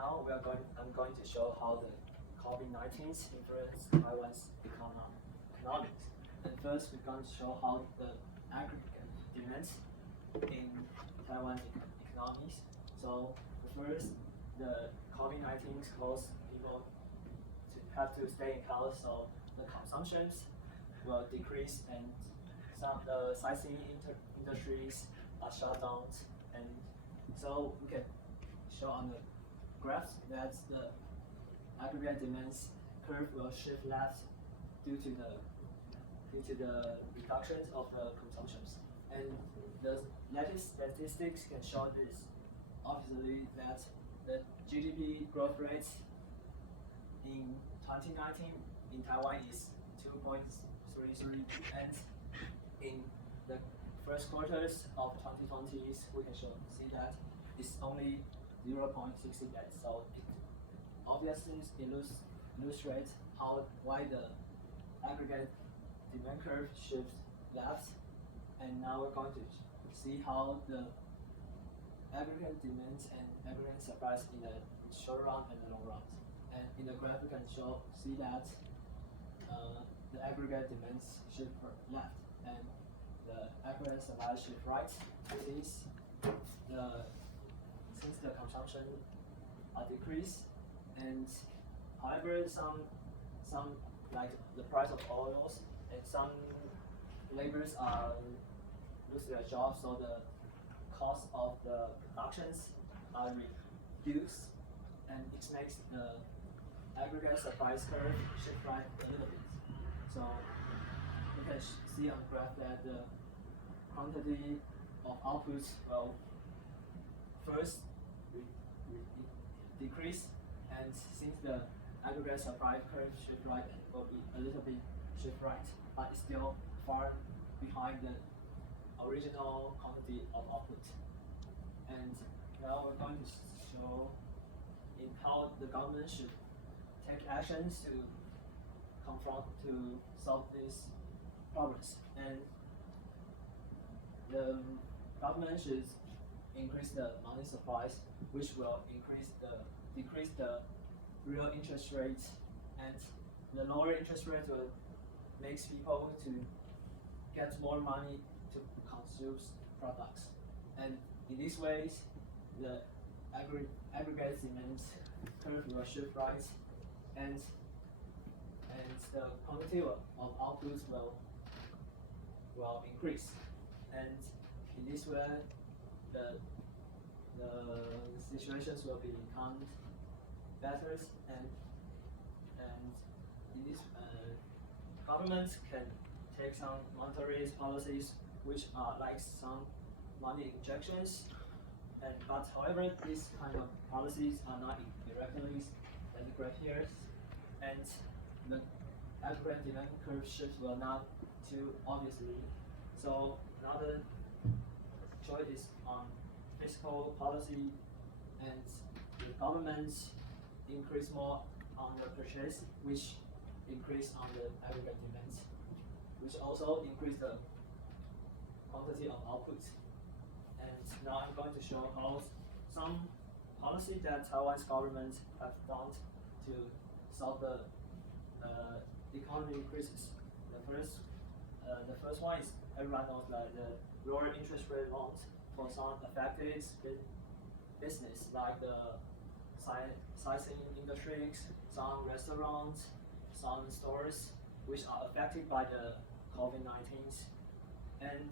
Now I'm going to show how the COVID-19 influenced Taiwan's economics. And first, we're going to show how the aggregate demands in Taiwan economies. So first, the COVID-19 caused people to have to stay in house, so the consumptions will decrease, and some sightseeing industries are shut down, and so we can show on the graphs that the aggregate demands curve will shift left due to the reductions of the consumptions. And the latest statistics can show this. Obviously, that the GDP growth rate in 2019 in Taiwan is 2.33, and in the first quarters of 2020, we can see that it's only 0.68. So it obviously illustrates why the aggregate demand curve shifts left. And now we're going to see how the aggregate demands and aggregate supplies in the short run and the long run. And in the graph, we can see that the aggregate demands shift left and the aggregate supply shift right. Since the consumption decrease, and however some like the price of oils and some laborers are lose their jobs, so the cost of the productions are reduced, and it makes the aggregate supply curve shift right a little bit. So you can see on the graph that the quantity of outputs will first decrease, and since the aggregate supply curve shift right, it will be a little bit shift right, but it's still far behind the original quantity of output. And now we're going to show in how the government should take actions to solve these problems. And the government should increase the money supplies, which will decrease the real interest rate, and the lower interest rate will make people to get more money to consume products. And in these ways, the aggregate demand curve will shift right, and the quantity of outputs will increase. And in this way, the situations will become better, and in this governments can take some monetary policies which are like some money injections, but however these kind of policies are not directly in the graph here, and the aggregate demand curve shift will not too obviously. So another choice is on fiscal policy, and the government increase more on the purchase, which increase on the aggregate demands, which also increase the quantity of output. And now I'm going to show how some policy that Taiwan's government have done to solve the economy crisis. The first one is everyone knows, like the lower interest rate loans for some affected business, like the sightseeing industries, some restaurants, some stores, which are affected by the COVID-19. And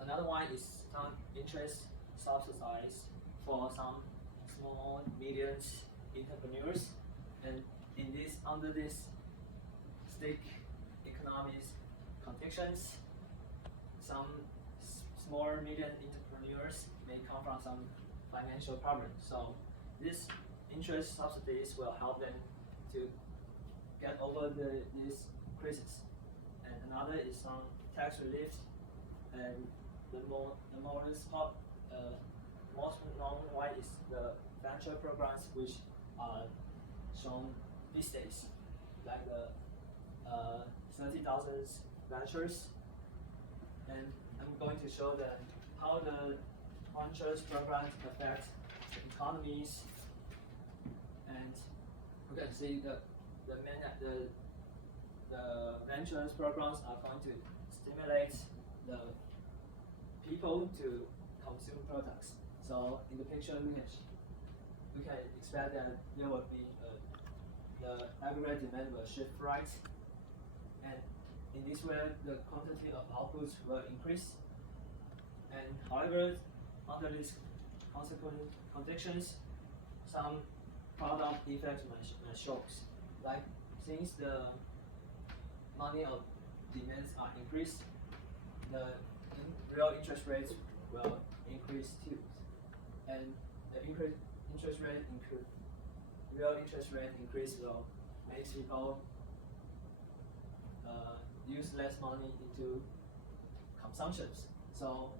another one is some interest subsidies for some small, medium entrepreneurs. And under this stick economics conditions, some small, medium entrepreneurs may come from some financial problems. So these interest subsidies will help them to get over this crisis. And another is some tax relief, and the most known one is the venture programs, which are shown these days, like the 30,000 ventures. And I'm going to show them how the ventures programs affect the economies you can see the ventures programs are going to stimulate the people to consume products. So in the picture, we can expect that there will be the aggregate demand will shift right, and in this way, the quantity of outputs will increase. And however, under these consequent conditions, some product effects may show. Like since the money of demands are increased, the real interest rates will increase too. And the real interest rate increase will make people use less money into consumptions. So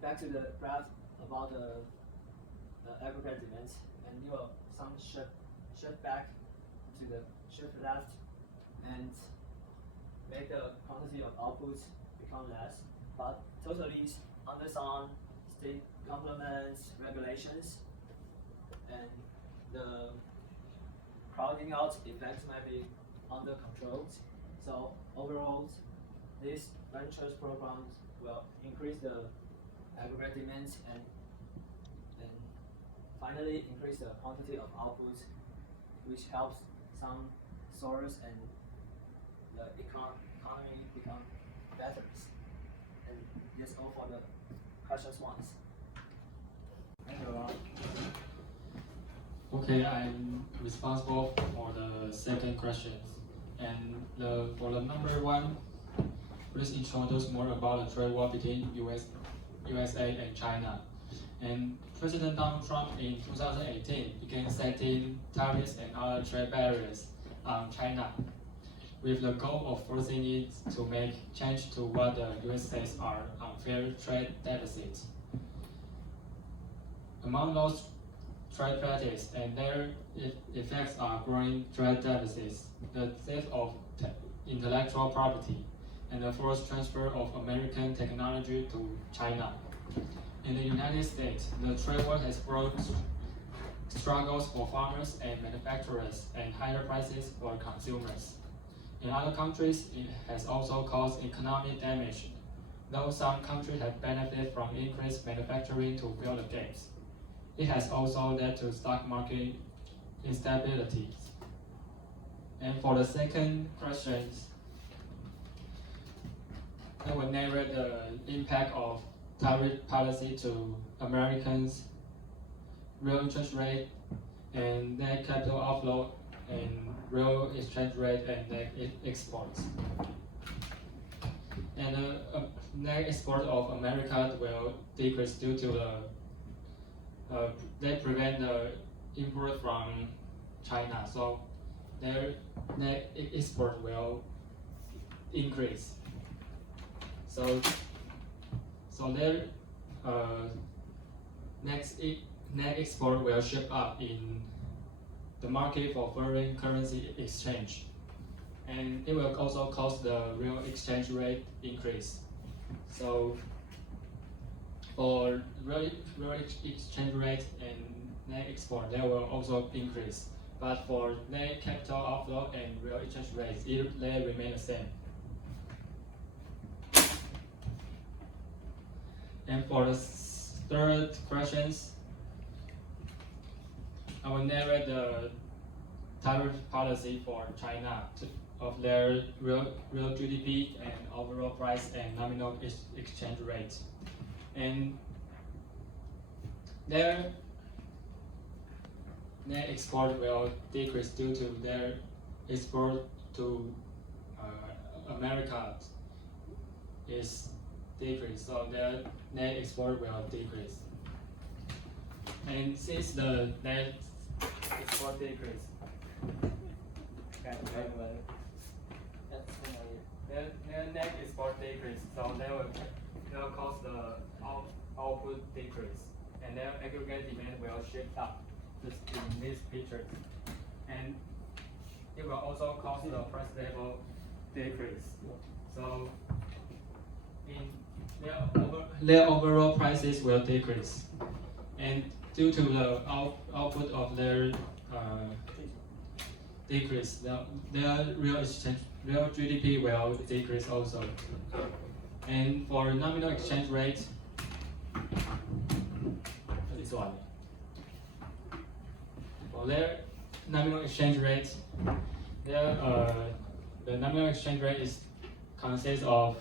back to the graph about the aggregate demands, and you will some shift back to the shift left and make the quantity of outputs become less, but totally under some state complements regulations, and the crowding out effects might be under control. So overall, these ventures programs will increase the aggregate demands and finally increase the quantity of outputs, which helps some source and the economy become better. And that's all for the questions ones. Thank you, Ron. Okay, I'm responsible for the second question. And for the number one, please introduce more about the trade war between USA and China. And President Donald Trump in 2018 began setting tariffs and other trade barriers on China, with the goal of forcing it to make change to what the US says are unfair trade deficits. Among those trade practices and their effects are growing trade deficits, the theft of intellectual property, and the forced transfer of American technology to China. In the United States, the trade war has brought struggles for farmers and manufacturers and higher prices for consumers. In other countries, it has also caused economic damage, though some countries have benefited from increased manufacturing to fill the gaps. It has also led to stock market instability. And for the second question, I will narrate the impact of tariff policy to Americans' real interest rate and net capital outflow and real exchange rate and net exports. And the net export of America will decrease due to they prevent the import from China, so their net export will increase. So their net export will shift up in the market for foreign currency exchange, and it will also cause the real exchange rate increase. So for real exchange rate and net export, they will also increase. But for net capital outflow and real exchange rates, they remain the same. And for the third questions, I will narrate the tariff policy for China of their real GDP and overall price and nominal exchange rate. And their net export will decrease due to their export to America is decreased, so their net export will decrease. And since the net export decrease, their net export decrease, so they will cause the output decrease, and their aggregate demand will shift up, just in this picture. And it will also cause the price level decrease. So their overall prices will decrease, and due to the output of their decrease. Their real GDP will decrease also. And for nominal exchange rate, this one. For their nominal exchange rate, the nominal exchange rate consists of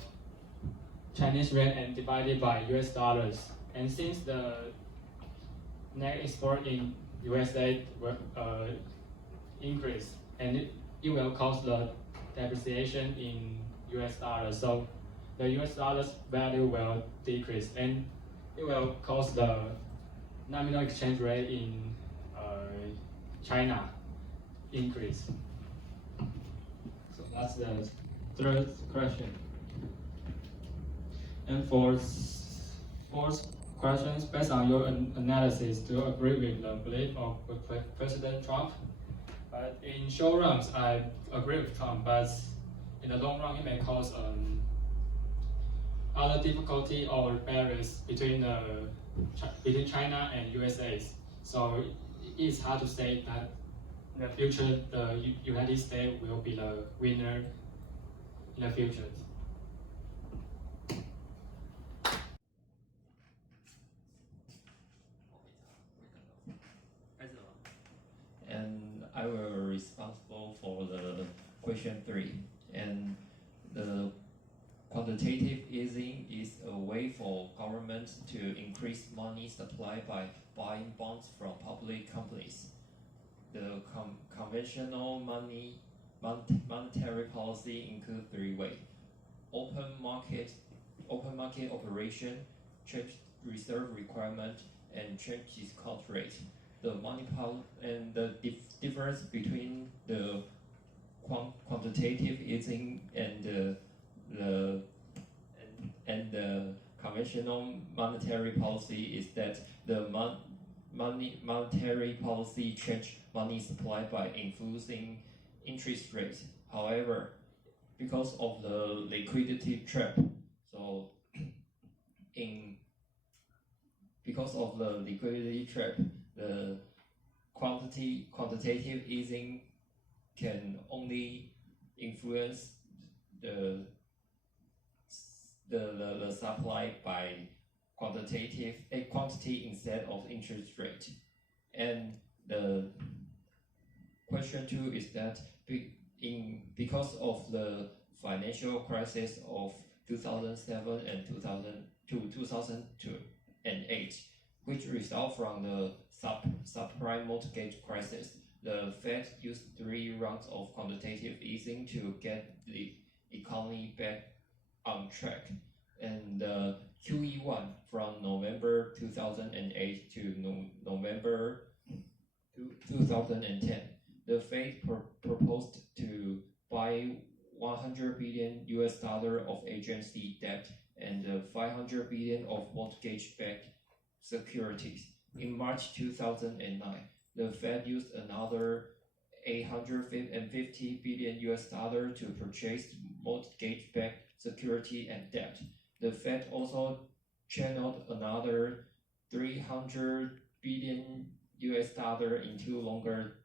Chinese yuan and divided by US dollars. And since the net export in USA will increase, and it will cause the depreciation in US dollars. So the US dollars value will decrease, and it will cause the nominal exchange rate in China increase. So that's the third question. And for fourth questions, based on your analysis, do you agree with the belief of President Trump? But in short runs, I agree with Trump, but in the long run, it may cause other difficulty or barriers between China and USA. So it's hard to say that in the future the United States will be the winner in the future. And I will responsible for the question 3. And the quantitative easing is a way for governments to increase money supply by buying bonds from public companies. The conventional monetary policy include 3 ways: open market operation, change reserve requirement, and change discount rate. The and the difference between the quantitative easing and the conventional monetary policy is that the monetary policy change money supply by influencing interest rate. However, because of the liquidity trap, the quantitative easing can only influence the supply by quantity instead of interest rate. And the question 2 is that because of the financial crisis of 2007 and 2008, which result from the subprime mortgage crisis, the Fed used 3 rounds of quantitative easing to get the economy back on track. And the QE1 from November 2008 to November 2010, the Fed proposed to buy $100 billion of agency debt and $500 billion of mortgage-backed securities. In March 2009, the Fed used another $850 billion to purchase mortgage-backed security and debt. The Fed also channeled another $300 billion into longer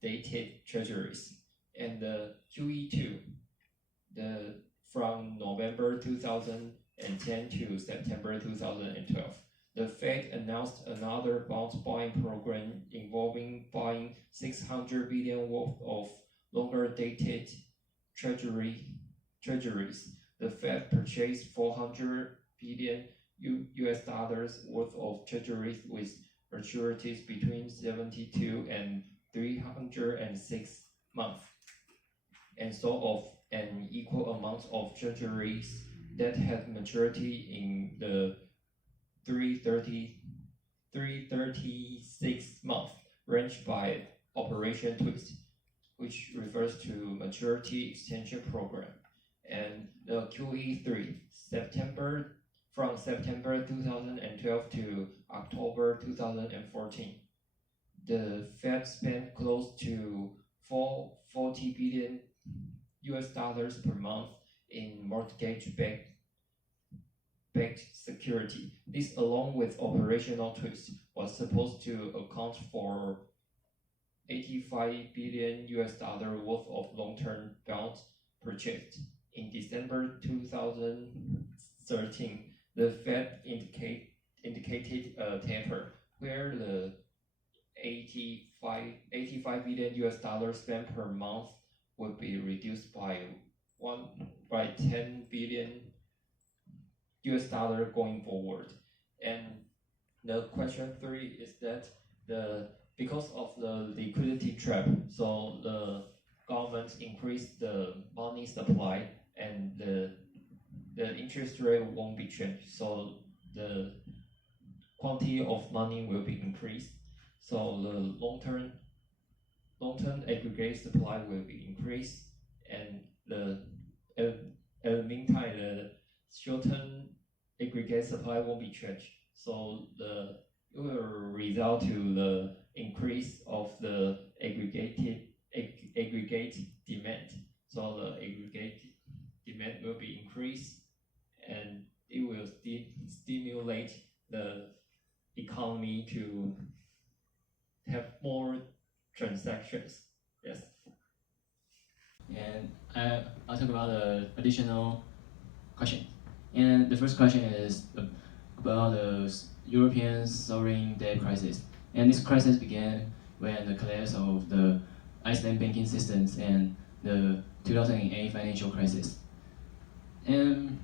dated treasuries. And the QE2, from November 2010 to September 2012, the Fed announced another bond buying program involving buying $600 billion worth of longer dated treasuries. The Fed purchased $400 billion worth of treasuries with maturities between 72 and 306 months, and sold off an equal amount of treasuries that had maturity in the 336 month range by Operation Twist, which refers to maturity extension program. And the QE3, from September 2012 to October 2014, the Fed spent close to $40 billion per month in mortgage-backed security. This, along with operational twist, was supposed to account for $85 billion worth of long-term bonds purchased. In December 2013, the Fed indicated a taper where the $85 billion spent per month would be reduced by $10 billion going forward. And the question 3 is that because of the liquidity trap, so the government increased the money supply and the interest rate won't be changed. So the quantity of money will be increased. So the long-term aggregate supply will be increased, and at the meantime the short-term aggregate supply won't be changed. So it will result to the increase of the aggregate demand. So the aggregate demand will be increased, and it will stimulate the economy to have more transactions. Yes. And I'll talk about the additional question. And the first question is about the European sovereign debt crisis. And this crisis began when the collapse of the Iceland banking systems and the 2008 financial crisis. And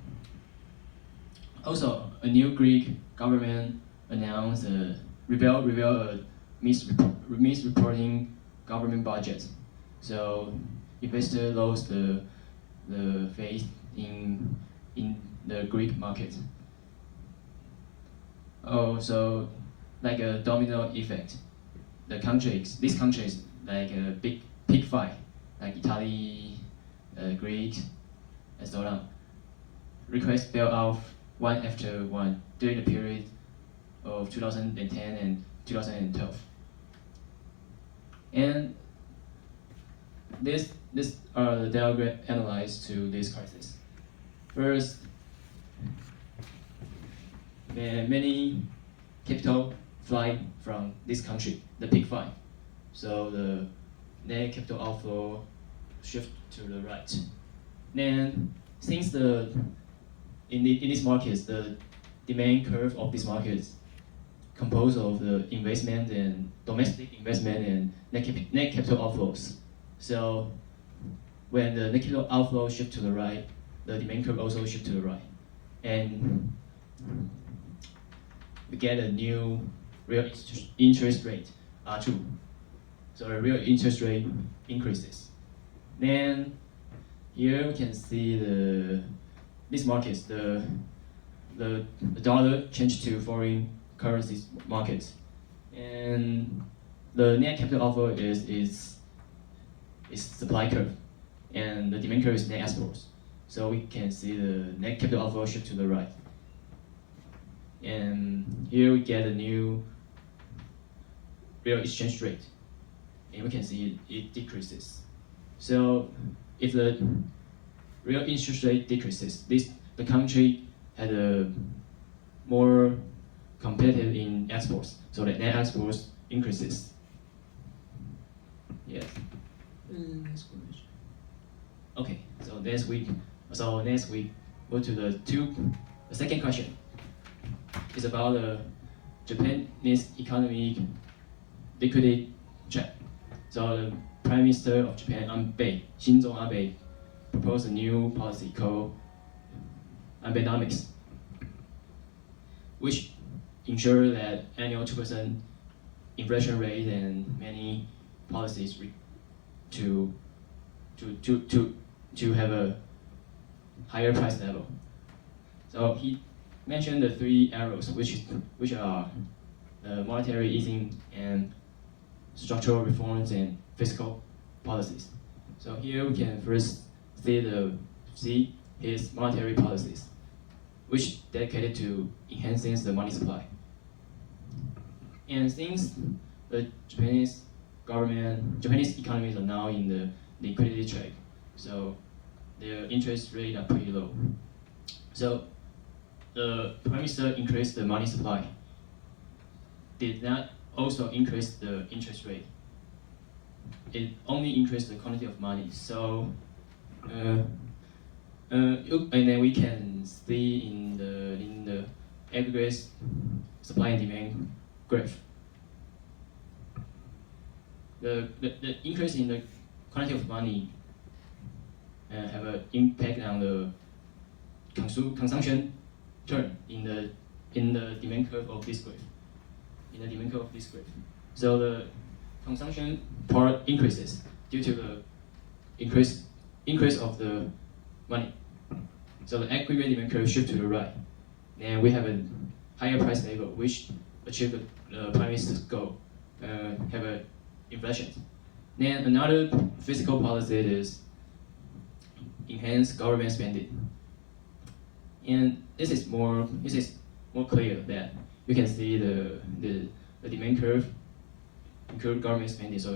also, a new Greek government announced revealed a misreporting government budget. So investors lost the faith in the Greek market. Oh, so like a domino effect, these countries like a big pig fight, like Italy, Greece, and so on, request bailout one after one during the period of 2010 and 2012. And this are the diagram analyzed to this crisis. First, many capital fly from this country, the Big Five. So the net capital outflow shift to the right. Then since in these markets, the demand curve of these markets composed of the investment and domestic investment and net capital outflows. So when the net capital outflow shift to the right, the demand curve also shift to the right. And we get a new real interest rate, R2. So the real interest rate increases. Then here we can see these markets, the dollar changed to foreign currencies markets, and the net capital outflow is supply curve, and the demand curve is net exports. So we can see the net capital outflow shift to the right. And here we get a new real exchange rate, and we can see it decreases. So if the real interest rate decreases, the country had a more competitive in exports, so the net exports increases. Yes. Okay, so next week go to the second question. It's about the Japanese economic liquidity trap. So the Prime Minister of Japan, Shinzo Abe, proposed a new policy called Abenomics, which ensure that annual 2% inflation rate and many policies to have a higher price level. So he mentioned the 3 arrows, which are monetary easing and structural reforms and fiscal policies. So here we can first see his monetary policies, which dedicated to enhancing the money supply. And since the Japanese economies are now in the liquidity trap, so their interest rates are pretty low. So the Prime Minister increased the money supply, did not also increase the interest rate. it only increases the quantity of money. So, and then we can see in the aggregate supply and demand graph. The increase in the quantity of money have an impact on the consumption turn in the demand curve of this graph. So the consumption part increases due to the increase of the money. So the aggregate demand curve shifts to the right, and we have a higher price level which achieve the Prime Minister's goal, have a inflation. Then another fiscal policy is enhance government spending, and this is more clear that you can see the demand curve include government spending. So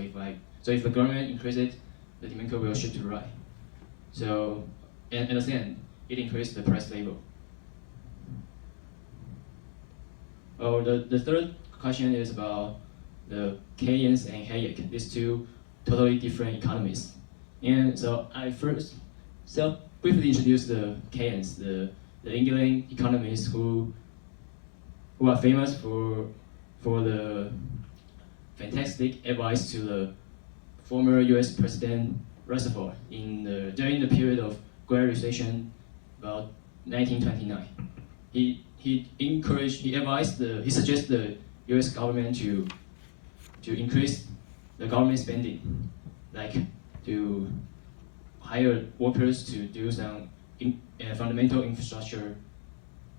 if the government increases it, the demand curve will shift to the right. So and at the same, it increases the price level. Oh, the third question is about the Keynes and Hayek, these two totally different economists. And so I first briefly introduce the Keynes, the England economists who are famous for the fantastic advice to the former U.S. President Roosevelt during the period of Great Recession, about 1929. He suggested the U.S. government to increase the government spending, like to hire workers to do some fundamental infrastructure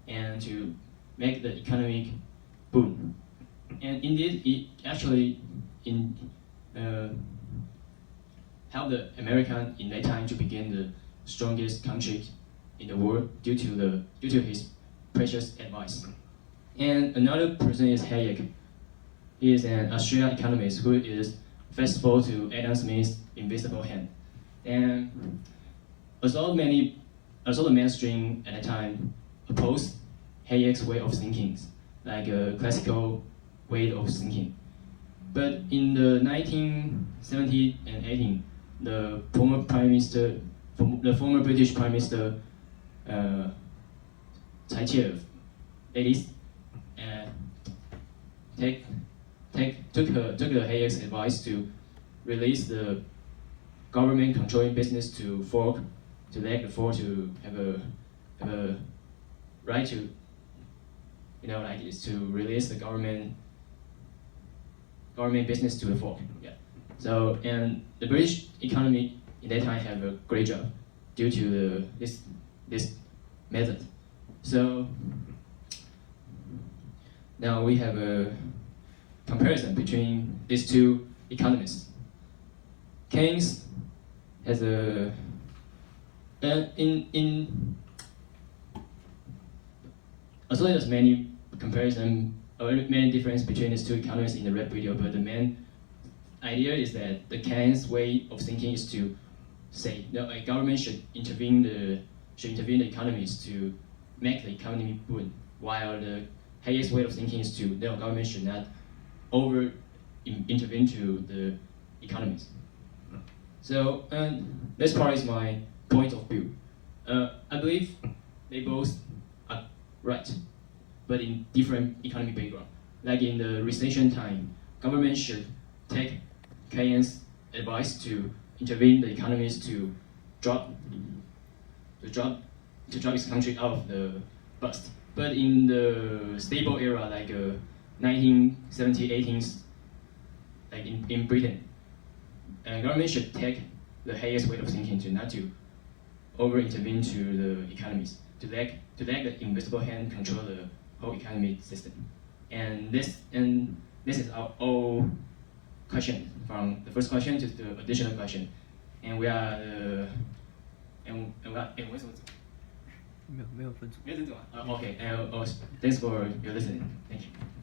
and to make the economic boom. And indeed, it actually helped the American in that time to become the strongest country in the world due to his precious advice. And another person is Hayek. He is an Australian economist who is faithful to Adam Smith's Invisible Hand. And although the mainstream at the time opposed Hayek's way of thinking, like a classical way of thinking. But in the 1970s and 80s, the former British Prime Minister Thatcher, took the Hayek's advice to release the government controlling business to fork, to let the fork to have a right to, to release the government business to the fork. Yeah. So and the British economy in that time have a great job due to this method. So now we have a comparison between these two economists. Keynes has although there's many comparison or many difference between these two economists in the red video, but the main idea is that the Keynes way of thinking is to say that a government should intervene the economies to make the economy boom, while the Hayek's way of thinking is to no, government should not intervene to the economies. So this part is my point of view. I believe they both are right, but in different economic background. Like in the recession time, government should take Keynes' advice to intervene the economies to drop its country out of the bust. But in the stable era, like 1970s, 80s, like in Britain, government should take the Hayek's way of thinking to not to over-intervene to the economies, to let the invisible hand control the whole economic system. And this is our all question, from the first question to the additional question. And we are为什么没有分组。没有分组啊？Okay, thanks for your listening. Thank you.